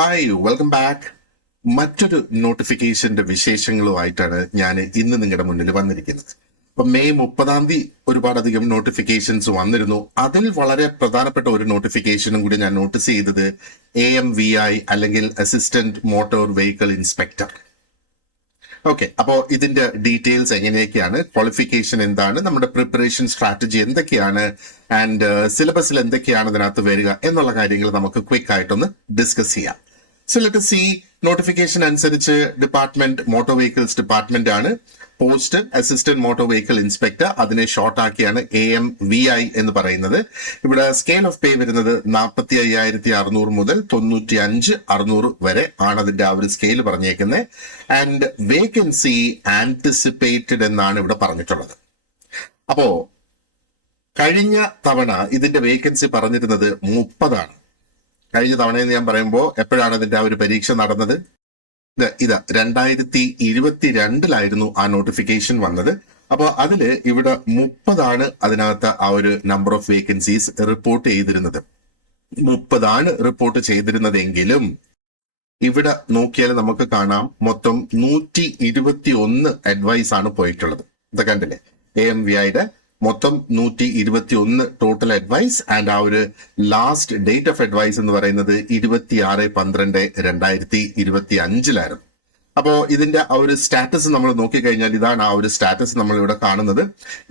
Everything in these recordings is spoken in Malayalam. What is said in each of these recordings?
Hi, welcome back. മറ്റൊരു നോട്ടിഫിക്കേഷന്റെ വിശേഷങ്ങളുമായിട്ടാണ് ഞാൻ ഇന്ന് നിങ്ങളുടെ മുന്നിൽ വന്നിരിക്കുന്നത്. അപ്പൊ മെയ് 30 ഒരുപാടധികം നോട്ടിഫിക്കേഷൻസ് വന്നിരുന്നു. അതിൽ വളരെ പ്രധാനപ്പെട്ട ഒരു നോട്ടിഫിക്കേഷനും കൂടി ഞാൻ നോട്ടീസ് ചെയ്തത് AMVI അല്ലെങ്കിൽ assistant motor vehicle inspector. Okay, അപ്പോ ഇതിന്റെ ഡീറ്റെയിൽസ് എങ്ങനെയൊക്കെയാണ്, ക്വാളിഫിക്കേഷൻ എന്താണ്, നമ്മുടെ പ്രിപ്പറേഷൻ സ്ട്രാറ്റജി എന്തൊക്കെയാണ്, ആൻഡ് സിലബസിൽ എന്തൊക്കെയാണ് ഇതിനകത്ത് വരിക എന്നുള്ള കാര്യങ്ങൾ നമുക്ക് ക്വിക്ക് ആയിട്ടൊന്ന് ഡിസ്കസ് ചെയ്യാം. So let us see. Notification അനുസരിച്ച് ഡിപ്പാർട്ട്മെന്റ് മോട്ടോർ വെഹിക്കിൾസ് ഡിപ്പാർട്ട്മെന്റ് ആണ്. Post assistant motor vehicle inspector, അതിനെ ഷോർട്ട് ആക്കിയാണ് AMVI എന്ന് പറയുന്നത്. ഇവിടെ സ്കെയിൽ ഓഫ് പേ വരുന്നത് 45,600 മുതൽ 95,600 വരെ ആണ് അതിന്റെ ആ ഒരു സ്കെയിൽ പറഞ്ഞേക്കുന്നത്. ആൻഡ് വേക്കൻസി ആന്റിസിപ്പേറ്റഡ് എന്നാണ് ഇവിടെ പറഞ്ഞിട്ടുള്ളത്. അപ്പോ കഴിഞ്ഞ തവണ ഇതിന്റെ വേക്കൻസി പറഞ്ഞിരുന്നത് 30 ആണ്. കഴിഞ്ഞ തവണയെന്ന് ഞാൻ പറയുമ്പോൾ എപ്പോഴാണ് ഇതിന്റെ ആ ഒരു പരീക്ഷ നടന്നത്? ഇത് 2022 ആ നോട്ടിഫിക്കേഷൻ വന്നത്. അപ്പോൾ അതില് ഇവിടെ 30 അതിനകത്ത് ആ ഒരു നമ്പർ ഓഫ് വേക്കൻസീസ് റിപ്പോർട്ട് ചെയ്തിരുന്നത്. 30 റിപ്പോർട്ട് ചെയ്തിരുന്നതെങ്കിലും ഇവിടെ നോക്കിയാൽ നമുക്ക് കാണാം മൊത്തം 121 അഡ്വൈസ് ആണ് പോയിട്ടുള്ളത്. ഇത് കണ്ടില്ലേ, AMVIയുടെ മൊത്തം 121 ടോട്ടൽ അഡ്വൈസ്. ആൻഡ് ആ ഒരു ലാസ്റ്റ് ഡേറ്റ് ഓഫ് അഡ്വൈസ് എന്ന് പറയുന്നത് 26/12/2025 അപ്പോ ഇതിന്റെ ആ ഒരു സ്റ്റാറ്റസ് നമ്മൾ നോക്കിക്കഴിഞ്ഞാൽ ഇതാണ് ആ ഒരു സ്റ്റാറ്റസ് നമ്മൾ ഇവിടെ കാണുന്നത്.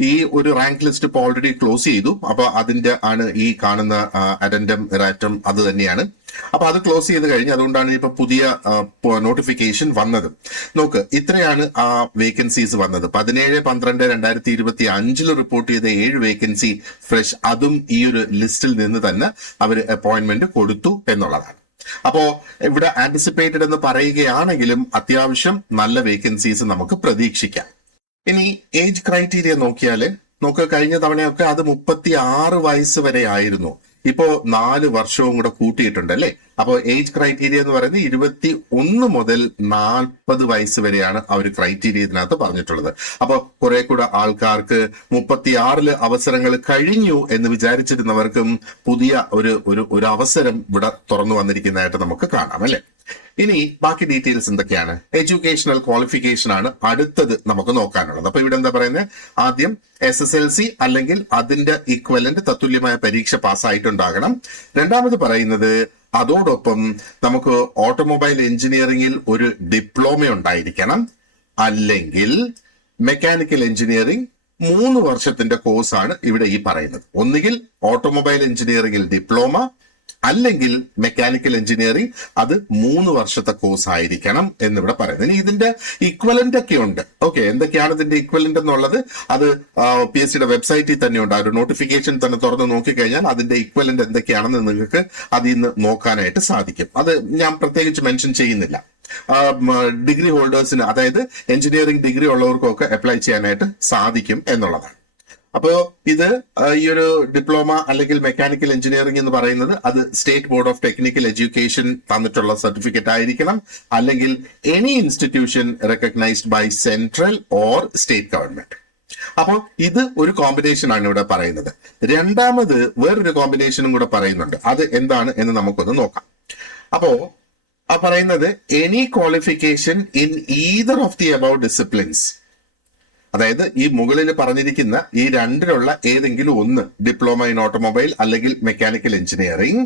ഈ ഒരു റാങ്ക് ലിസ്റ്റ് ഇപ്പോൾ ഓൾറെഡി ക്ലോസ് ചെയ്തു. അപ്പൊ അതിന്റെ ആണ് ഈ കാണുന്ന അഡൻഡം റാറ്റം അത് തന്നെയാണ്. അപ്പൊ അത് ക്ലോസ് ചെയ്ത് കഴിഞ്ഞ് അതുകൊണ്ടാണ് ഇപ്പൊ പുതിയ നോട്ടിഫിക്കേഷൻ വന്നത്. നോക്ക്, ഇത്രയാണ് ആ വേക്കൻസീസ് വന്നത്. 17/12/2025 റിപ്പോർട്ട് ചെയ്ത 7 വേക്കൻസി ഫ്രഷ്, അതും ഈ ഒരു ലിസ്റ്റിൽ നിന്ന് തന്നെ അവർ അപ്പോയിന്റ്മെന്റ് കൊടുത്തു എന്നുള്ളതാണ്. അപ്പോ ഇവിടെ ആന്റിസിപ്പേറ്റഡ് എന്ന് പറയുകയാണെങ്കിലും അത്യാവശ്യം നല്ല വേക്കൻസീസ് നമുക്ക് പ്രതീക്ഷിക്കാം. ഇനി ഏജ് ക്രൈറ്റീരിയ നോക്കിയാല് കഴിഞ്ഞ തവണയൊക്കെ അത് 36 വയസ്സ് വരെ ആയിരുന്നു. ഇപ്പോ 4 വർഷവും കൂടെ കൂട്ടിയിട്ടുണ്ട് അല്ലേ. അപ്പോൾ ഏജ് ക്രൈറ്റീരിയ എന്ന് പറയുന്നത് 21 മുതൽ 40 വയസ്സ് വരെയാണ് ആ ഒരു ക്രൈറ്റീരിയ ഇതിനകത്ത് പറഞ്ഞിട്ടുള്ളത്. അപ്പോൾ കുറെ കൂടെ ആൾക്കാർക്ക് 36 അവസരങ്ങൾ കഴിഞ്ഞു എന്ന് വിചാരിച്ചിരുന്നവർക്കും പുതിയ ഒരു അവസരം ഇവിടെ തുറന്നു വന്നിരിക്കുന്നതായിട്ട് നമുക്ക് കാണാം അല്ലെ. ഇനി ബാക്കി ഡീറ്റെയിൽസ് എന്തൊക്കെയാണ്? എഡ്യൂക്കേഷണൽ ക്വാളിഫിക്കേഷൻ ആണ് അടുത്തത് നമുക്ക് നോക്കാനുള്ളത്. അപ്പൊ ഇവിടെ എന്താ പറയുന്നത്? ആദ്യം SSLC അല്ലെങ്കിൽ അതിന്റെ ഈക്വലന്റ് തത്തുല്യമായ പരീക്ഷ പാസ്സായിട്ടുണ്ടാകണം. രണ്ടാമത് പറയുന്നത് അതോടൊപ്പം നമുക്ക് ഓട്ടോമൊബൈൽ എഞ്ചിനീയറിംഗിൽ ഒരു ഡിപ്ലോമ ഉണ്ടായിരിക്കണം, അല്ലെങ്കിൽ മെക്കാനിക്കൽ എഞ്ചിനീയറിംഗ് 3 വർഷത്തിന്റെ കോഴ്സാണ് ഇവിടെ ഈ പറയുന്നത്. ഒന്നുകിൽ ഓട്ടോമൊബൈൽ എഞ്ചിനീയറിംഗിൽ ഡിപ്ലോമ, അല്ലെങ്കിൽ മെക്കാനിക്കൽ എഞ്ചിനീയറിംഗ് അത് 3 വർഷത്തെ കോഴ്സ് ആയിരിക്കണം എന്നിവിടെ പറയുന്നത്. ഇനി ഇതിന്റെ ഇക്വലന്റ് ഒക്കെ ഉണ്ട്. ഓക്കെ, എന്തൊക്കെയാണ് ഇതിന്റെ ഇക്വലന്റ് എന്നുള്ളത് അത് PSCയുടെ വെബ്സൈറ്റിൽ തന്നെ ഉണ്ട്. ആ ഒരു നോട്ടിഫിക്കേഷൻ തന്നെ തുറന്ന് നോക്കിക്കഴിഞ്ഞാൽ അതിന്റെ ഇക്വലന്റ് എന്തൊക്കെയാണെന്ന് നിങ്ങൾക്ക് അതിൽ നിന്ന് നോക്കാനായിട്ട് സാധിക്കും. അത് ഞാൻ പ്രത്യേകിച്ച് മെൻഷൻ ചെയ്യുന്നില്ല. ഡിഗ്രി ഹോൾഡേഴ്സിന്, അതായത് എഞ്ചിനീയറിംഗ് ഡിഗ്രി ഉള്ളവർക്കൊക്കെ അപ്ലൈ ചെയ്യാനായിട്ട് സാധിക്കും എന്നുള്ളതാണ്. അപ്പോ ഇത് ഈ ഒരു ഡിപ്ലോമ അല്ലെങ്കിൽ മെക്കാനിക്കൽ എഞ്ചിനീയറിംഗ് എന്ന് പറയുന്നത് അത് state board of technical education തന്നിട്ടുള്ള സർട്ടിഫിക്കറ്റ് ആയിരിക്കണം, അല്ലെങ്കിൽ any institution recognised by central or state government. അപ്പോൾ ഇത് ഒരു കോമ്പിനേഷൻ ആണ് ഇവിടെ പറയുന്നത്. രണ്ടാമത് വേറൊരു കോമ്പിനേഷനും കൂടെ പറയുന്നുണ്ട്. അത് എന്താണ് എന്ന് നമുക്കൊന്ന് നോക്കാം. അപ്പോ ആ പറയുന്നത് any qualification in ether of the above disciplines, അതായത് ഈ മുകളിൽ പറഞ്ഞിരിക്കുന്ന ഈ രണ്ടിലുള്ള ഏതെങ്കിലും ഒന്ന്, ഡിപ്ലോമ ഇൻ ഓട്ടോമൊബൈൽ അല്ലെങ്കിൽ മെക്കാനിക്കൽ എഞ്ചിനീയറിംഗ്,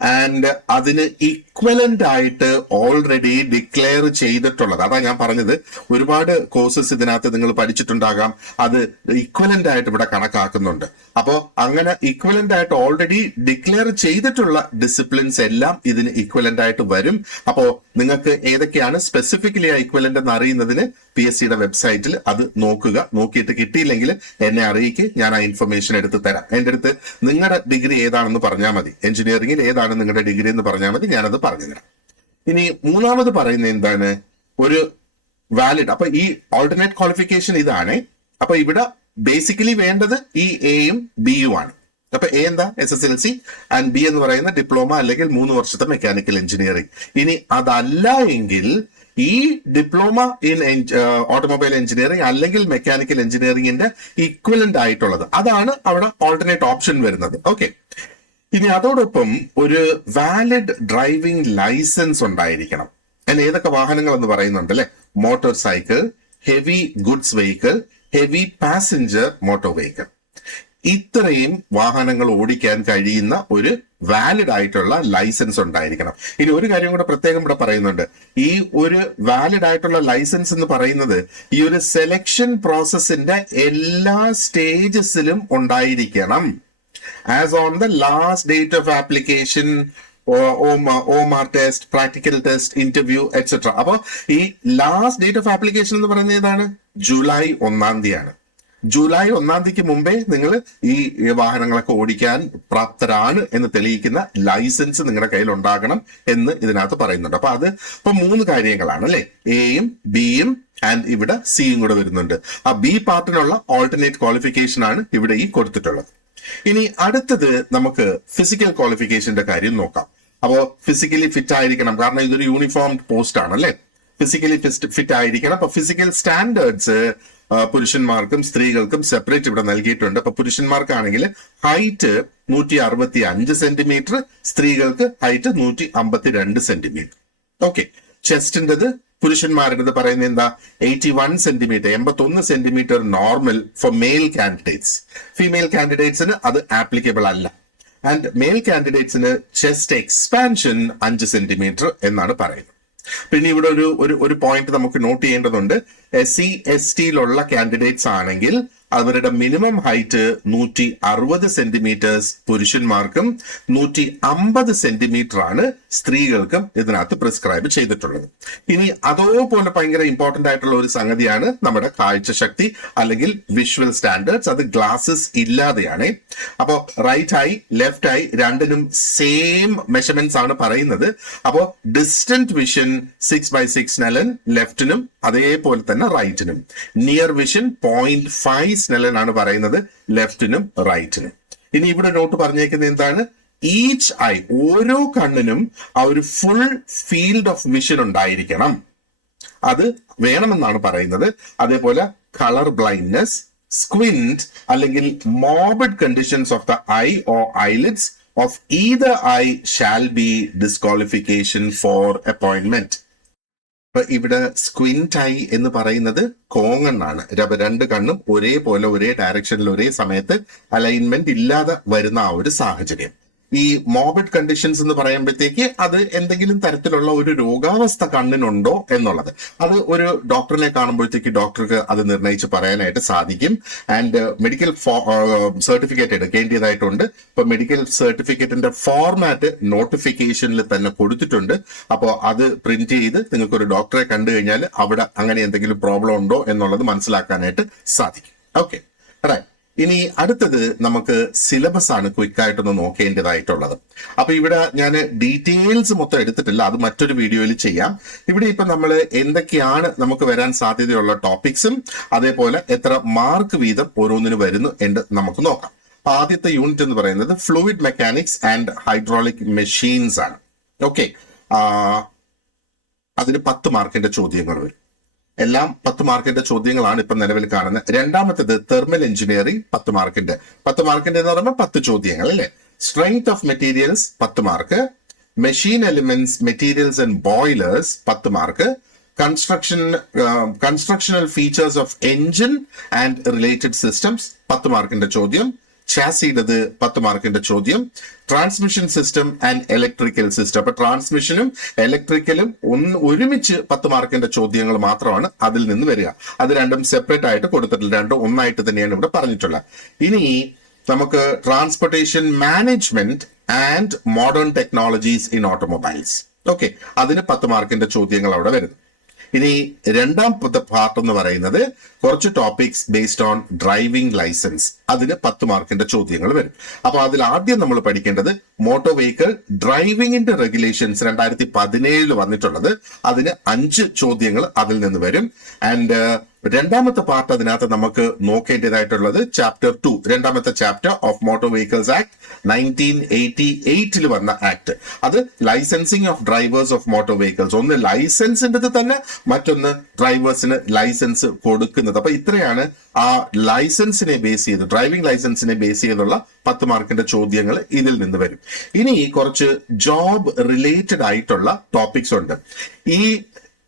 ആൻഡ് അതിന് ഇക്വലന്റ് ആയിട്ട് ഓൾറെഡി ഡിക്ലെയർ ചെയ്തിട്ടുള്ളത്. അതാ ഞാൻ പറഞ്ഞത്, ഒരുപാട് കോഴ്സസ് ഇതിനകത്ത് നിങ്ങൾ പഠിച്ചിട്ടുണ്ടാകാം, അത് ഇക്വലന്റ് ആയിട്ട് ഇവിടെ കണക്കാക്കുന്നുണ്ട്. അപ്പോ അങ്ങനെ ഇക്വലന്റ് ആയിട്ട് ഓൾറെഡി ഡിക്ലെയർ ചെയ്തിട്ടുള്ള ഡിസിപ്ലിൻസ് എല്ലാം ഇതിന് ഇക്വലന്റ് ആയിട്ട് വരും. അപ്പോ നിങ്ങൾക്ക് ഏതൊക്കെയാണ് സ്പെസിഫിക്കലി ആ ഇക്വലന്റ് എന്ന് അറിയുന്നതിന് PSCയുടെ വെബ്സൈറ്റിൽ അത് നോക്കുക. നോക്കിയിട്ട് കിട്ടിയില്ലെങ്കിൽ എന്നെ അറിയിക്ക്, ഞാൻ ആ ഇൻഫർമേഷൻ എടുത്ത് തരാം. എന്റെ അടുത്ത് നിങ്ങളുടെ ഡിഗ്രി ഏതാണെന്ന് പറഞ്ഞാൽ മതി, എഞ്ചിനീയറിംഗിൽ ഏതാണ് നിങ്ങളുടെ ഡിഗ്രി എന്ന് പറഞ്ഞാൽ മതി, ഞാനത് പറഞ്ഞു തരാം. ഇനി മൂന്നാമത് പറയുന്നത് എന്താണ്? ഒരു വാലിഡ്, അപ്പൊ ഈ ഓൾട്ടർനേറ്റ് ക്വാളിഫിക്കേഷൻ ഇതാണ്. അപ്പൊ ഇവിടെ ബേസിക്കലി വേണ്ടത് ഈ എയും ബിയും ആണ്. അപ്പൊ എ എന്താ? SSLC, ആൻഡ് ബി എന്ന് പറയുന്ന ഡിപ്ലോമ അല്ലെങ്കിൽ 3 വർഷത്തെ മെക്കാനിക്കൽ എഞ്ചിനീയറിംഗ്. ഇനി അതല്ല എങ്കിൽ ഈ ഡിപ്ലോമ ഇൻ ഓട്ടോമൊബൈൽ എഞ്ചിനീയറിംഗ് അല്ലെങ്കിൽ മെക്കാനിക്കൽ എഞ്ചിനീയറിംഗിന്റെ ഇക്വലന്റ് ആയിട്ടുള്ളത്, അതാണ് അവിടെ ഓൾട്ടർനേറ്റ് ഓപ്ഷൻ വരുന്നത്. ഓക്കെ, ഇനി അതോടൊപ്പം ഒരു വാലിഡ് ഡ്രൈവിംഗ് ലൈസൻസ് ഉണ്ടായിരിക്കണം. അതിന് ഏതൊക്കെ വാഹനങ്ങൾ എന്ന് പറയുന്നുണ്ട് അല്ലെ? Motor cycle, heavy goods vehicle, heavy passenger motor vehicle. ഇത്രയും വാഹനങ്ങൾ ഓടിക്കാൻ കഴിയുന്ന ഒരു വാലിഡ് ആയിട്ടുള്ള ലൈസൻസ് ഉണ്ടായിരിക്കണം. ഇനി ഒരു കാര്യം കൂടെ പ്രത്യേകം ഇവിടെ പറയുന്നുണ്ട്. ഈ ഒരു വാലിഡ് ആയിട്ടുള്ള ലൈസൻസ് എന്ന് പറയുന്നത് ഈ ഒരു സെലക്ഷൻ പ്രോസസ്സിന്റെ എല്ലാ സ്റ്റേജസിലും ഉണ്ടായിരിക്കണം. As on the last date of application, OMR test, practical test, interview etcetera. അപ്പൊ ഈ ലാസ്റ്റ് ഡേറ്റ് ഓഫ് ആപ്ലിക്കേഷൻ എന്ന് പറയുന്നത് ഏതാണ്? ജൂലൈ 1 തീയതിയാണ്. ജൂലൈ 1 തീയതിക്ക് മുമ്പേ നിങ്ങൾ ഈ വാഹനങ്ങളൊക്കെ ഓടിക്കാൻ പ്രാപ്തരാണ് എന്ന് തെളിയിക്കുന്ന ലൈസൻസ് നിങ്ങളുടെ കയ്യിൽ ഉണ്ടാകണം എന്ന് ഇതിനകത്ത് പറയുന്നുണ്ട്. അപ്പൊ അത് ഇപ്പൊ 3 കാര്യങ്ങളാണ് അല്ലെ? എയും ബിയും ആൻഡ് ഇവിടെ സിയും കൂടെ വരുന്നുണ്ട്. ആ ബി പാർട്ടിനുള്ള ഓൾട്ടർനേറ്റ് ക്വാളിഫിക്കേഷൻ ആണ് ഇവിടെ ഈ കൊടുത്തിട്ടുള്ളത്. ഇനി അടുത്തത് നമുക്ക് ഫിസിക്കൽ ക്വാളിഫിക്കേഷന്റെ കാര്യം നോക്കാം. അപ്പോ ഫിസിക്കലി ഫിറ്റ് ആയിരിക്കണം, കാരണം ഇതൊരു യൂണിഫോം പോസ്റ്റ് ആണ് അല്ലെ? ഫിസിക്കലി ഫിറ്റ് ആയിരിക്കണം. അപ്പൊ ഫിസിക്കൽ സ്റ്റാൻഡേർഡ്സ് പുരുഷന്മാർക്കും സ്ത്രീകൾക്കും സെപ്പറേറ്റ് ഇവിടെ നൽകിയിട്ടുണ്ട്. അപ്പൊ പുരുഷന്മാർക്കാണെങ്കിൽ ഹൈറ്റ് 165 സെന്റിമീറ്റർ, സ്ത്രീകൾക്ക് ഹൈറ്റ് 152 സെന്റിമീറ്റർ. ഓക്കെ. ചെസ്റ്റിൻ്റെത് പുരുഷന്മാരുടേത് പറയുന്നത് എന്താ? 81 centimetre, 81 centimetre normal for male candidates. Female കാൻഡിഡേറ്റ്സിന് അത് ആപ്ലിക്കബിൾ അല്ല. ആൻഡ് മെയിൽ കാൻഡിഡേറ്റ്സിന് ചെസ്റ്റ് എക്സ്പാൻഷൻ 5 സെന്റിമീറ്റർ എന്നാണ് പറയുന്നത്. പിന്നെ ഇവിടെ ഒരു പോയിന്റ് നമുക്ക് നോട്ട് ചെയ്യേണ്ടതുണ്ട്. SC STയിലുള്ള കാൻഡിഡേറ്റ്സ് ആണെങ്കിൽ അവരുടെ മിനിമം ഹൈറ്റ് 160 സെന്റിമീറ്റേഴ്സ് പുരുഷന്മാർക്കും 150 സെന്റിമീറ്റർ ആണ് സ്ത്രീകൾക്കും ഇതിനകത്ത് പ്രിസ്ക്രൈബ് ചെയ്തിട്ടുള്ളത്. ഇനി അതോപോലെ ഭയങ്കര ഇമ്പോർട്ടന്റ് ആയിട്ടുള്ള ഒരു സംഗതിയാണ് നമ്മുടെ കാഴ്ചശക്തി അല്ലെങ്കിൽ വിഷ്വൽ സ്റ്റാൻഡേർഡ്സ്. അത് ഗ്ലാസസ് ഇല്ലാതെയാണ്. അപ്പോ റൈറ്റ് ഐ ലെഫ്റ്റ് ഐ രണ്ടിനും സെയിം മെഷർമെന്റ്സ് ആണ് പറയുന്നത്. അപ്പോ ഡിസ്റ്റന്റ് വിഷൻ 6/6 സ്നെല്ലൻ ലെഫ്റ്റിനും അതേപോലെ തന്നെ റൈറ്റിനും. നിയർ വിഷൻ 0.5 സ്നെല്ലൻ ആണ് പറയുന്നത് ലെഫ്റ്റിനും റൈറ്റിനും. ഇനി ഇവിടെ നോട്ട് പറഞ്ഞേക്കുന്നത് എന്താണ്? ഈച്ച് ഐ, ഓരോ കണ്ണിനും ആ ഒരു ഫുൾ ഫീൽഡ് ഓഫ് വിഷൻ ഉണ്ടായിരിക്കണം. അത് വേണമെന്നാണ് പറയുന്നത്. അതേപോലെ കളർ ബ്ലൈൻഡ്നെസ്, സ്ക്വിന്റ് അല്ലെങ്കിൽ morbid conditions of the I or eyelids of either eye shall be disqualification for appointment. ഇപ്പൊ ഇവിടെ സ്ക്വിന്റ് ഐ എന്ന് പറയുന്നത് കോങ്ങണ്ണാണ്. 2 കണ്ണും ഒരേപോലെ ഒരേ ഡയറക്ഷനിൽ ഒരേ സമയത്ത് അലൈൻമെന്റ് ഇല്ലാതെ വരുന്ന ആ ഒരു സാഹചര്യം. ഈ മോർബിഡ് കണ്ടീഷൻസ് എന്ന് പറയുമ്പോഴത്തേക്ക് അത് എന്തെങ്കിലും തരത്തിലുള്ള ഒരു രോഗാവസ്ഥ കണ്ണിനുണ്ടോ എന്നുള്ളത്, അത് ഒരു ഡോക്ടറിനെ കാണുമ്പോഴത്തേക്ക് ഡോക്ടർക്ക് അത് നിർണ്ണയിച്ച് പറയാനായിട്ട് സാധിക്കും. ആൻഡ് മെഡിക്കൽ സർട്ടിഫിക്കറ്റ് എടുക്കേണ്ടതായിട്ടുണ്ട്. ഇപ്പൊ മെഡിക്കൽ സർട്ടിഫിക്കറ്റിന്റെ ഫോർമാറ്റ് നോട്ടിഫിക്കേഷനിൽ തന്നെ കൊടുത്തിട്ടുണ്ട്. അപ്പോൾ അത് പ്രിന്റ് ചെയ്ത് നിങ്ങൾക്ക് ഒരു ഡോക്ടറെ കണ്ടു കഴിഞ്ഞാൽ അവിടെ അങ്ങനെ എന്തെങ്കിലും പ്രോബ്ലം ഉണ്ടോ എന്നുള്ളത് മനസ്സിലാക്കാനായിട്ട് സാധിക്കും. Okay, right. ഇനി അടുത്തത് നമുക്ക് സിലബസ് ആണ് ക്വിക്കായിട്ടൊന്ന് നോക്കേണ്ടതായിട്ടുള്ളത്. അപ്പൊ ഇവിടെ ഞാൻ ഡീറ്റെയിൽസ് മൊത്തം എടുത്തിട്ടില്ല, അത് മറ്റൊരു വീഡിയോയിൽ ചെയ്യാം. ഇവിടെ ഇപ്പൊ നമ്മൾ എന്തൊക്കെയാണ് നമുക്ക് വരാൻ സാധ്യതയുള്ള ടോപ്പിക്സും അതേപോലെ എത്ര മാർക്ക് വീതം ഓരോന്നിന് വരുന്നു എന്ന് നമുക്ക് നോക്കാം. ആദ്യത്തെ യൂണിറ്റ് എന്ന് പറയുന്നത് fluid mechanics and hydraulic machines ആണ്. ഓക്കെ, അതിന് 10 മാർക്കിന്റെ ചോദ്യങ്ങൾ വരും. എല്ലാം 10 മാർക്കിന്റെ ചോദ്യങ്ങളാണ് ഇപ്പൊ നിലവിൽ കാണുന്നത്. രണ്ടാമത്തേത് തെർമൽ എഞ്ചിനീയറിംഗ് 10 മാർക്കിന്റെ എന്ന് പറയുമ്പോൾ 10 ചോദ്യങ്ങൾ അല്ലെ. Strength of materials 10 mark. Machine elements, materials and boilers 10 mark. Constructional features of engine and related systems 10 മാർക്കിന്റെ ചോദ്യം. ചാസിയുടേത് 10 മാർക്കിന്റെ ചോദ്യം. Transmission system and electrical system, അപ്പൊ ട്രാൻസ്മിഷനും ഇലക്ട്രിക്കലും ഒരുമിച്ച് 10 മാർക്കിന്റെ ചോദ്യങ്ങൾ മാത്രമാണ് അതിൽ നിന്ന് വരിക. അത് രണ്ടും സെപ്പറേറ്റ് ആയിട്ട് കൊടുത്തിട്ടില്ല, രണ്ടും ഒന്നായിട്ട് തന്നെയാണ് ഇവിടെ പറഞ്ഞിട്ടുള്ളത്. ഇനി നമുക്ക് transportation management and modern technologies in automobiles. Okay, അതിന് 10 മാർക്കിന്റെ ചോദ്യങ്ങൾ അവിടെ വരുന്നു. ഇനി രണ്ടാമത്തെ പാർട്ട് എന്ന് പറയുന്നത് കുറച്ച് topics based on driving licence, അതിന് 10 മാർക്കിന്റെ ചോദ്യങ്ങൾ വരും. അപ്പൊ അതിൽ ആദ്യം നമ്മൾ പഠിക്കേണ്ടത് മോട്ടോർ വെഹിക്കിൾ ഡ്രൈവിംഗിന്റെ റെഗുലേഷൻസ് 2017 വന്നിട്ടുള്ളത്, അതിന് 5 ചോദ്യങ്ങൾ അതിൽ നിന്ന് വരും. ആൻഡ് രണ്ടാമത്തെ പാർട്ട് അതിനകത്ത് നമുക്ക് നോക്കേണ്ടതായിട്ടുള്ളത് ചാപ്റ്റർ 2, രണ്ടാമത്തെ chapter of motor vehicles act 1988 വന്ന ആക്ട്. അത് licensing of drivers of motor vehicles. ഒന്ന് ലൈസൻസിന്റെ തന്നെ, മറ്റൊന്ന് ഡ്രൈവേഴ്സിന് ലൈസൻസ് കൊടുക്കുന്നത്. അപ്പൊ ഇത്രയാണ് ആ ലൈസൻസിനെ ബേസ് ചെയ്ത്, ഡ്രൈവിംഗ് ലൈസൻസിനെ ബേസ് ചെയ്തുള്ള 10 മാർക്കിന്റെ ചോദ്യങ്ങൾ ഇതിൽ നിന്ന് വരും. ഇനി കുറച്ച് ജോബ് റിലേറ്റഡ് ആയിട്ടുള്ള ടോപ്പിക്സ് ഉണ്ട്. ഈ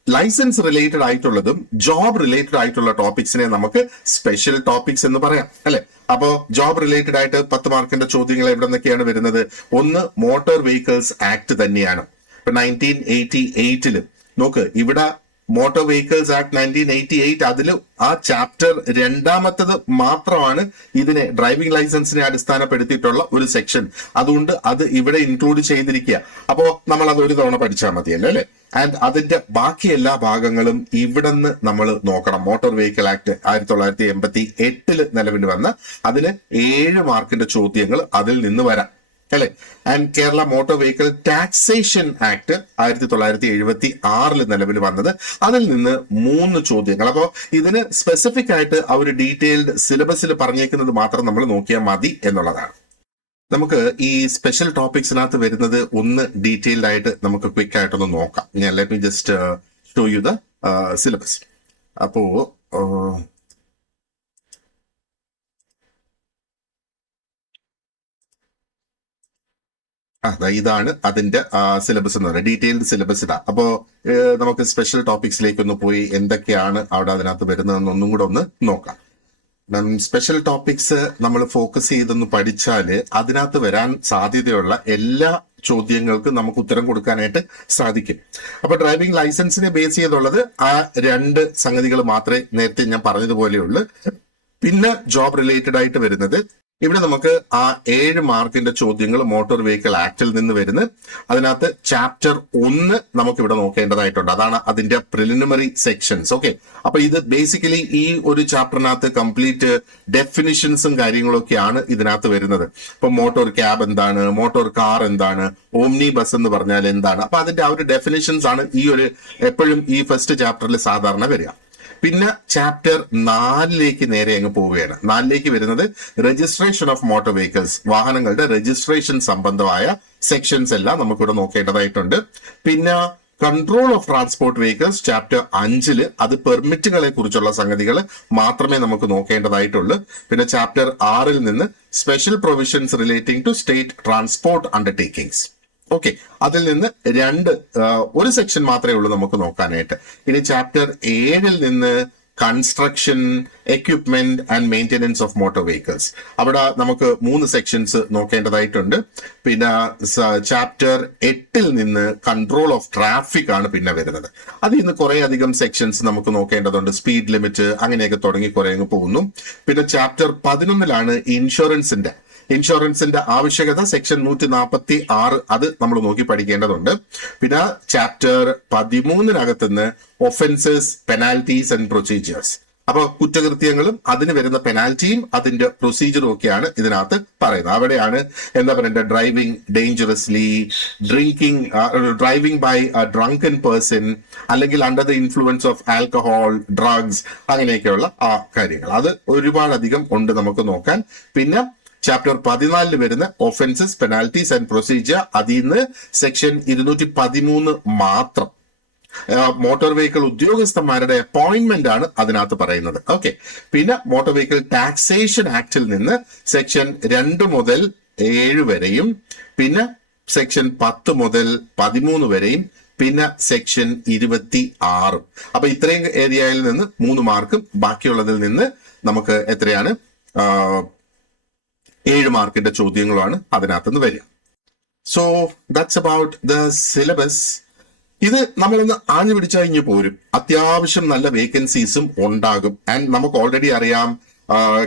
ലൈസൻസ് റിലേറ്റഡ് ആയിട്ടുള്ളതും ജോബ് റിലേറ്റഡ് ആയിട്ടുള്ള ടോപ്പിക്സിനെ നമുക്ക് സ്പെഷ്യൽ ടോപ്പിക്സ് എന്ന് പറയാം, അല്ലെ? അപ്പോ ജോബ് റിലേറ്റഡ് ആയിട്ട് 10 മാർക്കിന്റെ ചോദ്യങ്ങൾ എവിടെ നിന്നൊക്കെയാണ് വരുന്നത്? ഒന്ന് മോട്ടോർ വെഹിക്കിൾസ് ആക്ട് തന്നെയാണ്. ഇപ്പൊ 1988 നോക്ക്, ഇവിടെ മോട്ടോർ വെഹിക്കിൾസ് ആക്ട് 1988 അതിൽ ആ ചാപ്റ്റർ 2 മാത്രമാണ് ഇതിനെ ഡ്രൈവിംഗ് ലൈസൻസിനെ അടിസ്ഥാനപ്പെടുത്തിയിട്ടുള്ള ഒരു സെക്ഷൻ. അതുകൊണ്ട് അത് ഇവിടെ ഇൻക്ലൂഡ് ചെയ്തിരിക്കുക. അപ്പോ നമ്മൾ അത് ഒരു തവണ പഠിച്ചാൽ മതിയല്ലോ, അല്ലെ? ആൻഡ് അതിന്റെ ബാക്കി എല്ലാ ഭാഗങ്ങളും ഇവിടുന്ന് നമ്മൾ നോക്കണം. മോട്ടോർ വെഹിക്കിൾ ആക്ട് 1988 നിലവിൽ വന്ന അതിന് 7 മാർക്കിന്റെ ചോദ്യങ്ങൾ അതിൽ നിന്ന് വരാം, അല്ലെ? And Kerala motor vehicle taxation act 1976 നിലവിൽ വന്നത്, അതിൽ നിന്ന് 3 ചോദ്യങ്ങൾ. അപ്പോൾ ഇതിന് സ്പെസിഫിക് ആയിട്ട് ആ ഒരു ഡീറ്റെയിൽഡ് സിലബസിൽ പറഞ്ഞേക്കുന്നത് മാത്രം നമ്മൾ നോക്കിയാൽ മതി എന്നുള്ളതാണ്. നമുക്ക് ഈ സ്പെഷ്യൽ ടോപ്പിക്സിനകത്ത് വരുന്നത് ഒന്ന് ഡീറ്റെയിൽഡ് ആയിട്ട് നമുക്ക് ക്വിക്ക് ആയിട്ടൊന്ന് നോക്കാം. ഞാൻ let me just show you the syllabus. അപ്പോ ഇതാണ് അതിന്റെ സിലബസ് എന്ന് പറയുന്നത്, ഡീറ്റെയിൽഡ് സിലബസ് ഇതാ. അപ്പോ നമുക്ക് സ്പെഷ്യൽ ടോപ്പിക്സിലേക്ക് ഒന്ന് പോയി എന്തൊക്കെയാണ് അവിടെ അതിനകത്ത് വരുന്നതെന്ന് ഒന്നും കൂടെ ഒന്ന് നോക്കാം. സ്പെഷ്യൽ ടോപ്പിക്സ് നമ്മൾ ഫോക്കസ് ചെയ്തൊന്ന് പഠിച്ചാല് അതിനകത്ത് വരാൻ സാധ്യതയുള്ള എല്ലാ ചോദ്യങ്ങൾക്കും നമുക്ക് ഉത്തരം കൊടുക്കാനായിട്ട് സാധിക്കും. അപ്പൊ ഡ്രൈവിംഗ് ലൈസൻസിനെ ബേസ് ചെയ്തുള്ളത് ആ 2 സംഗതികൾ മാത്രമേ നേരത്തെ ഞാൻ പറഞ്ഞതുപോലെയുള്ളൂ. പിന്നെ ജോബ് റിലേറ്റഡ് ആയിട്ട് വരുന്നത് ഇവിടെ നമുക്ക് ആ 7 മാർക്കിന്റെ ചോദ്യങ്ങൾ മോട്ടോർ വെഹിക്കിൾ ആക്ടിൽ നിന്ന് വരുന്നത്. അതിനകത്ത് ചാപ്റ്റർ 1 നമുക്ക് ഇവിടെ നോക്കേണ്ടതായിട്ടുണ്ട്. അതാണ് അതിന്റെ പ്രിലിമിനറി സെക്ഷൻസ്. ഓക്കെ, അപ്പൊ ഇത് ബേസിക്കലി ഈ ഒരു ചാപ്റ്ററിനകത്ത് കംപ്ലീറ്റ് ഡെഫിനിഷൻസും കാര്യങ്ങളൊക്കെയാണ് ഇതിനകത്ത് വരുന്നത്. ഇപ്പൊ മോട്ടോർ ക്യാബ് എന്താണ്, മോട്ടോർ കാർ എന്താണ്, ഓംനി ബസ് എന്ന് പറഞ്ഞാൽ എന്താണ്, അപ്പൊ അതിന്റെ ആ ഒരു ഡെഫിനിഷൻസ് ആണ് ഈ ഒരു എപ്പോഴും ഈ ഫസ്റ്റ് ചാപ്റ്ററിൽ സാധാരണ വരിക. പിന്നെ ചാപ്റ്റർ 4 നേരെ അങ്ങ് പോവുകയാണ്. 4 വരുന്നത് രജിസ്ട്രേഷൻ ഓഫ് മോട്ടോർ വെഹിക്കിൾസ്, വാഹനങ്ങളുടെ രജിസ്ട്രേഷൻ സംബന്ധമായ സെക്ഷൻസ് എല്ലാം നമുക്കിവിടെ നോക്കേണ്ടതായിട്ടുണ്ട്. പിന്നെ control of transport vehicles chapter 5 അത് പെർമിറ്റുകളെ കുറിച്ചുള്ള സംഗതികൾ മാത്രമേ നമുക്ക് നോക്കേണ്ടതായിട്ടുള്ളൂ. പിന്നെ ചാപ്റ്റർ 6 നിന്ന് special provisions relating to state transport undertakings. Okay, അതിൽ നിന്ന് ഒരു സെക്ഷൻ മാത്രമേ ഉള്ളൂ നമുക്ക് നോക്കാനായിട്ട്. ഇനി ചാപ്റ്റർ 7 നിന്ന് construction, equipment and maintenance of motor vehicles, അവിടെ നമുക്ക് 3 സെക്ഷൻസ് നോക്കേണ്ടതായിട്ടുണ്ട്. പിന്നെ ചാപ്റ്റർ 8 നിന്ന് കൺട്രോൾ ഓഫ് ട്രാഫിക് ആണ് പിന്നെ വരുന്നത്. അതിൽ നിന്ന് കുറെ അധികം സെക്ഷൻസ് നമുക്ക് നോക്കേണ്ടതുണ്ട്. സ്പീഡ് ലിമിറ്റ് അങ്ങനെയൊക്കെ തുടങ്ങി കുറെ അങ്ങ് പോകുന്നു. പിന്നെ ചാപ്റ്റർ 11 ഇൻഷുറൻസിന്റെ ആവശ്യകത, സെക്ഷൻ 146 അത് നമ്മൾ നോക്കി പഠിക്കേണ്ടതുണ്ട്. പിന്നെ ചാപ്റ്റർ 13 നിന്ന് ഒഫൻസസ്, പെനാൽറ്റീസ് ആൻഡ് പ്രൊസീജിയേഴ്സ്, അപ്പൊ കുറ്റകൃത്യങ്ങളും അതിന് വരുന്ന പെനാൽറ്റിയും അതിന്റെ പ്രൊസീജിയറും ഒക്കെയാണ് ഇതിനകത്ത് പറയുന്നത്. അവിടെയാണ് എന്താ പറയണ്ടത്, driving dangerously, driving by drunken person, അല്ലെങ്കിൽ under the influence of alcohol, drugs, അങ്ങനെയൊക്കെയുള്ള ആ കാര്യങ്ങൾ. അത് ഒരുപാടധികം ഉണ്ട് നമുക്ക് നോക്കാൻ. പിന്നെ ചാപ്റ്റർ 14 വരുന്ന ഒഫൻസസ്, പെനാൽറ്റീസ് ആൻഡ് പ്രൊസീജിയർ, അതിൽ നിന്ന് സെക്ഷൻ 213 മാത്രം മോട്ടോർ വെഹിക്കിൾ ഉദ്യോഗസ്ഥന്മാരുടെ അപ്പോയിന്റ്മെന്റ് ആണ് അതിനകത്ത് പറയുന്നത്. ഓക്കെ, പിന്നെ മോട്ടോർ വെഹിക്കിൾ ടാക്സേഷൻ ആക്ടിൽ നിന്ന് സെക്ഷൻ 2 മുതൽ 7 വരെയും, പിന്നെ സെക്ഷൻ 10 മുതൽ 13 വരെയും, പിന്നെ സെക്ഷൻ 26. അപ്പൊ ഇത്രയും ഏരിയയിൽ നിന്ന് 3 മാർക്കും ബാക്കിയുള്ളതിൽ നിന്ന് നമുക്ക് എത്രയാണ് 7 മാർക്കിന്റെ ചോദ്യങ്ങളാണ് അതിനകത്തുനിന്ന് വരിക. So that's about the syllabus. ഇത് നമ്മളൊന്ന് ആഞ്ഞു പിടിച്ചാൽ ഇഞ്ഞു പോരും. അത്യാവശ്യം നല്ല വേക്കൻസീസും ഉണ്ടാകും. ആൻഡ് നമുക്ക് ഓൾറെഡി അറിയാം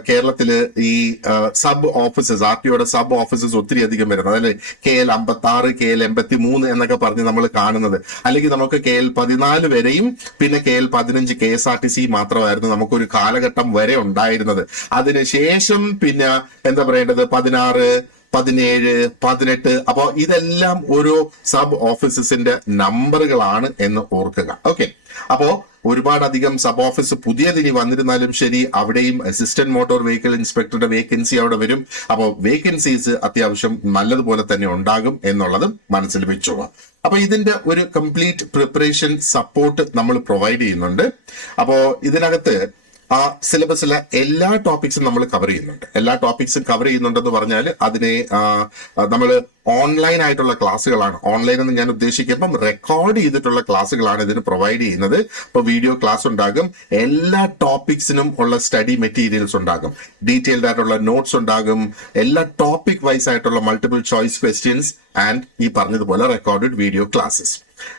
കേരളത്തില് ഈ സബ് ഓഫീസസ്, ആർ ടി ഒയുടെ സബ് ഓഫീസസ് ഒത്തിരി അധികം വരുന്നത്, അല്ലെ? KL 56, KL 83 എന്നൊക്കെ പറഞ്ഞ് നമ്മൾ കാണുന്നത്. അല്ലെങ്കിൽ നമുക്ക് KL 14 വരെയും പിന്നെ KL 15 KSRTC മാത്രമായിരുന്നു നമുക്കൊരു കാലഘട്ടം വരെ ഉണ്ടായിരുന്നത്. അതിനുശേഷം പിന്നെ എന്താ പറയേണ്ടത് 16, 17, 18. അപ്പോ ഇതെല്ലാം ഓരോ സബ് ഓഫീസസിന്റെ നമ്പറുകളാണ് എന്ന് ഓർക്കുക. ഓക്കെ, അപ്പോ ഒരുപാടധികം സബ് ഓഫീസ് പുതിയതിനി വന്നിരുന്നാലും ശരി, അവിടെയും അസിസ്റ്റന്റ് മോട്ടോർ വെഹിക്കിൾ ഇൻസ്പെക്ടറുടെ വേക്കൻസി അവിടെ വരും. അപ്പോൾ വേക്കൻസീസ് അത്യാവശ്യം നല്ലതുപോലെ തന്നെ ഉണ്ടാകും എന്നുള്ളതും മനസ്സിൽ വെച്ചോളാം. അപ്പൊ ഇതിന്റെ ഒരു കംപ്ലീറ്റ് പ്രിപ്പറേഷൻ സപ്പോർട്ട് നമ്മൾ പ്രൊവൈഡ് ചെയ്യുന്നുണ്ട്. അപ്പോ ഇതിനകത്ത് ആ സിലബസിലെ എല്ലാ ടോപ്പിക്സും നമ്മൾ കവർ ചെയ്യുന്നുണ്ട്. എല്ലാ ടോപ്പിക്സും കവർ ചെയ്യുന്നുണ്ടെന്ന് പറഞ്ഞാൽ അതിനെ നമ്മൾ ഓൺലൈൻ ആയിട്ടുള്ള ക്ലാസ്സുകളാണ്. ഓൺലൈൻ എന്ന് ഞാൻ ഉദ്ദേശിക്കുമ്പം റെക്കോർഡ് ചെയ്തിട്ടുള്ള ക്ലാസ്സുകളാണ് ഇതിന് പ്രൊവൈഡ് ചെയ്യുന്നത്. ഇപ്പൊ വീഡിയോ ക്ലാസ് ഉണ്ടാകും, എല്ലാ ടോപ്പിക്സിനും ഉള്ള സ്റ്റഡി മെറ്റീരിയൽസ് ഉണ്ടാകും, ഡീറ്റെയിൽഡ് ആയിട്ടുള്ള നോട്ട്സ് ഉണ്ടാകും, എല്ലാ ടോപ്പിക് വൈസ് ആയിട്ടുള്ള മൾട്ടിപ്പിൾ ചോയ്സ് ക്വസ്റ്റ്യൻസ് ആൻഡ് ഈ പറഞ്ഞതുപോലെ recorded video classes.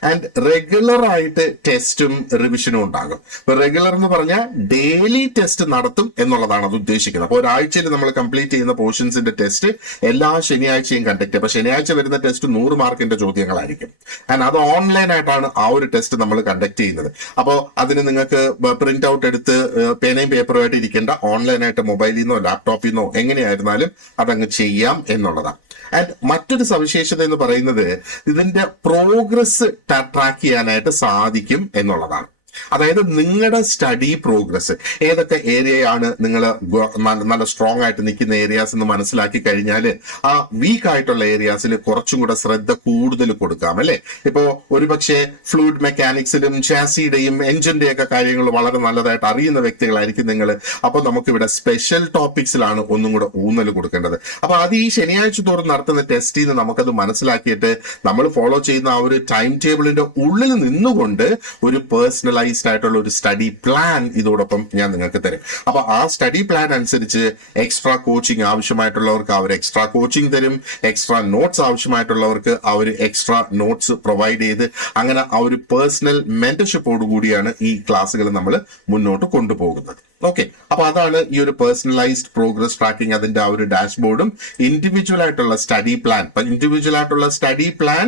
And regular ആയിട്ട് ടെസ്റ്റും റിവിഷനും ഉണ്ടാകും. ഇപ്പൊ റെഗുലർ എന്ന് പറഞ്ഞാൽ ഡെയിലി ടെസ്റ്റ് നടത്തും എന്നുള്ളതാണ് അത് ഉദ്ദേശിക്കുന്നത്. അപ്പോൾ ഒരാഴ്ചയിൽ നമ്മൾ കംപ്ലീറ്റ് ചെയ്യുന്ന പോർഷൻസിന്റെ ടെസ്റ്റ് എല്ലാ ശനിയാഴ്ചയും കണ്ടക്ട് ചെയ്യും. അപ്പൊ ശനിയാഴ്ച വരുന്ന ടെസ്റ്റ് 100 മാർക്കിന്റെ ചോദ്യങ്ങളായിരിക്കും. ആൻഡ് അത് ഓൺലൈൻ ആയിട്ടാണ് ആ ഒരു ടെസ്റ്റ് നമ്മൾ കണ്ടക്ട് ചെയ്യുന്നത്. അപ്പോൾ അതിന് നിങ്ങൾക്ക് പ്രിന്റ് ഔട്ട് എടുത്ത് പേനയും പേപ്പറും ആയിട്ട് ഇരിക്കേണ്ട, ഓൺലൈനായിട്ട് മൊബൈലിൽ നിന്നോ ലാപ്ടോപ്പിൽ നിന്നോ എങ്ങനെയായിരുന്നാലും അതങ്ങ് ചെയ്യാം എന്നുള്ളതാണ്. ആൻഡ് മറ്റൊരു സവിശേഷത എന്ന് പറയുന്നത് ഇതിന്റെ പ്രോഗ്രസ് ട്രാക്ക് ചെയ്യാനായിട്ട് സാധിക്കും എന്നുള്ളതാണ്. അതായത് നിങ്ങളുടെ സ്റ്റഡി പ്രോഗ്രസ് ഏതൊക്കെ ഏരിയയാണ് നിങ്ങൾ നല്ല സ്ട്രോങ് ആയിട്ട് നിൽക്കുന്ന ഏരിയാസ് എന്ന് മനസ്സിലാക്കി കഴിഞ്ഞാൽ ആ വീക്ക് ആയിട്ടുള്ള ഏരിയാസിൽ കുറച്ചും കൂടെ ശ്രദ്ധ കൂടുതൽ കൊടുക്കാം അല്ലെ. ഇപ്പോ ഒരുപക്ഷെ ഫ്ലൂയിഡ് മെക്കാനിക്സിലും ചാസിയുടെയും എഞ്ചിന്റെ ഒക്കെ കാര്യങ്ങൾ വളരെ നല്ലതായിട്ട് അറിയുന്ന വ്യക്തികളായിരിക്കും നിങ്ങൾ. അപ്പൊ നമുക്കിവിടെ സ്പെഷ്യൽ ടോപ്പിക്സിലാണ് ഒന്നും കൂടെ ഊന്നൽ കൊടുക്കേണ്ടത്. അപ്പൊ അത് ഈ ശനിയാഴ്ച തോറും നടത്തുന്ന ടെസ്റ്റിൽ നിന്ന് നമുക്കത് മനസ്സിലാക്കിയിട്ട് നമ്മൾ ഫോളോ ചെയ്യുന്ന ആ ഒരു ടൈം ടേബിളിന്റെ ഉള്ളിൽ നിന്നുകൊണ്ട് ഒരു പേഴ്സണലൈസ്ഡ് ആയിട്ടുള്ള ഒരു സ്റ്റഡി പ്ലാൻ ഇതോടൊപ്പം ഞാൻ നിങ്ങൾക്ക് തരും. അപ്പൊ ആ സ്റ്റഡി പ്ലാൻ അനുസരിച്ച് എക്സ്ട്രാ കോച്ചിങ് ആവശ്യമായിട്ടുള്ളവർക്ക് അവർ എക്സ്ട്രാ കോച്ചിങ് തരും, എക്സ്ട്രാ നോട്ട്സ് ആവശ്യമായിട്ടുള്ളവർക്ക് അവർ എക്സ്ട്രാ നോട്ട്സ് പ്രൊവൈഡ് ചെയ്ത് അങ്ങനെ ആ ഒരു പേഴ്സണൽ മെന്റർഷിപ്പോട് കൂടിയാണ് ഈ ക്ലാസ്സുകൾ നമ്മൾ മുന്നോട്ട് കൊണ്ടുപോകുന്നത്. ഓക്കെ, അപ്പൊ അതാണ് ഈ ഒരു പേഴ്സണലൈസ്ഡ് പ്രോഗ്രസ് ട്രാക്കിംഗ്, അതിന്റെ ആ ഒരു ഡാഷ്ബോർഡും ഇൻഡിവിജ്വൽ ആയിട്ടുള്ള സ്റ്റഡി പ്ലാൻ. ഇൻഡിവിജ്വൽ ആയിട്ടുള്ള സ്റ്റഡി പ്ലാൻ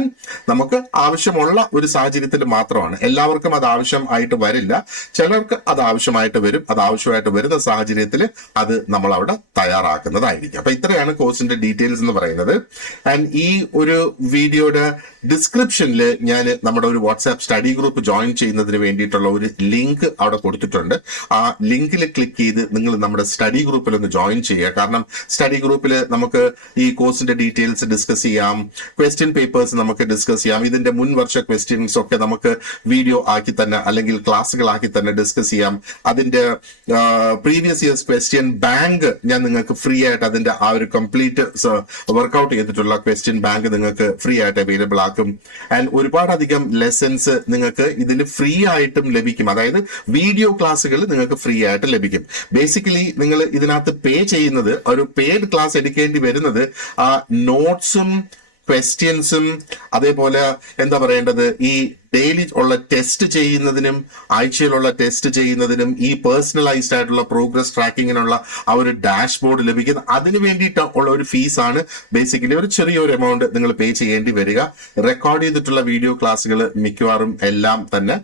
നമുക്ക് ആവശ്യമുള്ള ഒരു സാഹചര്യത്തിൽ മാത്രമാണ്. എല്ലാവർക്കും അത് ആവശ്യം ആയിട്ട് വരില്ല, ചിലർക്ക് അത് ആവശ്യമായിട്ട് വരും. അത് ആവശ്യമായിട്ട് വരുന്ന സാഹചര്യത്തിൽ അത് നമ്മൾ അവിടെ തയ്യാറാക്കുന്നതായിരിക്കും. അപ്പൊ ഇത്രയാണ് കോഴ്സിന്റെ ഡീറ്റെയിൽസ് എന്ന് പറയുന്നത്. ആൻഡ് ഈ ഒരു വീഡിയോയുടെ ഡിസ്ക്രിപ്ഷനിൽ ഞാൻ നമ്മുടെ ഒരു വാട്സ്ആപ്പ് സ്റ്റഡി ഗ്രൂപ്പ് ജോയിൻ ചെയ്യുന്നതിന് വേണ്ടിയിട്ടുള്ള ഒരു ലിങ്ക് അവിടെ കൊടുത്തിട്ടുണ്ട്. ആ ലിങ്കിൽ ക്ലിക്ക് ചെയ്ത് നിങ്ങൾ നമ്മുടെ സ്റ്റഡി ഗ്രൂപ്പിൽ ഒന്ന് ജോയിൻ ചെയ്യുക. കാരണം സ്റ്റഡി ഗ്രൂപ്പിൽ നമുക്ക് ഈ കോഴ്സിന്റെ ഡീറ്റെയിൽസ് ഡിസ്കസ് ചെയ്യാം, ക്വസ്റ്റ്യൻ പേപ്പേഴ്സ് നമുക്ക് ഡിസ്കസ് ചെയ്യാം, ഇതിന്റെ മുൻ വർഷ ക്വസ്റ്റ്യൻസ് ഒക്കെ നമുക്ക് വീഡിയോ ആക്കി തന്നെ അല്ലെങ്കിൽ ക്ലാസ്സുകളാക്കി തന്നെ ഡിസ്കസ് ചെയ്യാം. അതിന്റെ പ്രീവിയസ് ഇയേഴ്സ് ക്വസ്റ്റ്യൻ ബാങ്ക് ഞാൻ നിങ്ങൾക്ക് ഫ്രീ ആയിട്ട് അതിന്റെ ആ ഒരു കംപ്ലീറ്റ് വർക്ക്ഔട്ട് ചെയ്തിട്ടുള്ള ക്വസ്റ്റ്യൻ ബാങ്ക് നിങ്ങൾക്ക് ഫ്രീ ആയിട്ട് അവൈലബിൾ ആക്കും. ആൻഡ് ഒരുപാടധികം ലെസൺസ് നിങ്ങൾക്ക് ഇതിൽ ഫ്രീ ആയിട്ടും ലഭിക്കും. അതായത് വീഡിയോ ക്ലാസ്സുകൾ നിങ്ങൾക്ക് ഫ്രീ ആയിട്ട് ലഭിക്കും. ബേസിക്കലി നിങ്ങൾ ഇതിനകത്ത് പേ ചെയ്യുന്നത്, ഒരു പെയ്ഡ് ക്ലാസ് എടുക്കേണ്ടി വരുന്നത് ആ നോട്ട്സും ക്വസ്റ്റ്യൻസും അതേപോലെ എന്താ പറയേണ്ടത് ഈ ഡെയിലി ഉള്ള ടെസ്റ്റ് ചെയ്യുന്നതിനും ആഴ്ചയിലുള്ള ടെസ്റ്റ് ചെയ്യുന്നതിനും ഈ പേഴ്സണലൈസ്ഡ് ആയിട്ടുള്ള പ്രോഗ്രസ് ട്രാക്കിങ്ങിനുള്ള ആ ഒരു ഡാഷ്ബോർഡ് ലഭിക്കുന്ന അതിന് വേണ്ടിയിട്ട് ഉള്ള ഒരു ഫീസാണ്. ബേസിക്കലി ഒരു ചെറിയൊരു എമൗണ്ട് നിങ്ങൾ പേ ചെയ്യേണ്ടി വരിക. റെക്കോർഡ് ചെയ്തിട്ടുള്ള വീഡിയോ ക്ലാസ്സുകൾ മിക്കവാറും എല്ലാം തന്നെ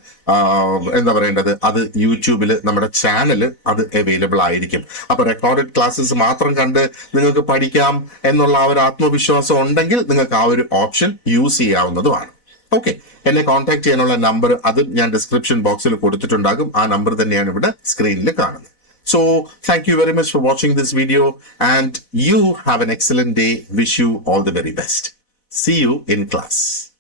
എന്താ പറയേണ്ടത് അത് യൂട്യൂബിൽ നമ്മുടെ ചാനൽ അത് അവൈലബിൾ ആയിരിക്കും. അപ്പൊ റെക്കോർഡഡ് ക്ലാസ്സസ് മാത്രം കണ്ട് നിങ്ങൾക്ക് പഠിക്കാം എന്നുള്ള ആ ഒരു ആത്മവിശ്വാസം ഉണ്ടെങ്കിൽ നിങ്ങൾക്ക് ആ ഒരു ഓപ്ഷൻ യൂസ് ചെയ്യാവുന്നതുമാണ്. ഓക്കെ, എന്നെ കോൺടാക്ട് ചെയ്യാനുള്ള നമ്പർ അത് ഞാൻ ഡിസ്ക്രിപ്ഷൻ ബോക്സിൽ കൊടുത്തിട്ടുണ്ടാകും. ആ നമ്പർ തന്നെയാണ് ഇവിടെ സ്ക്രീനിൽ കാണുന്നത്. So thank you very much for watching this video and you have an excellent day. Wish you all the very best. See you in class.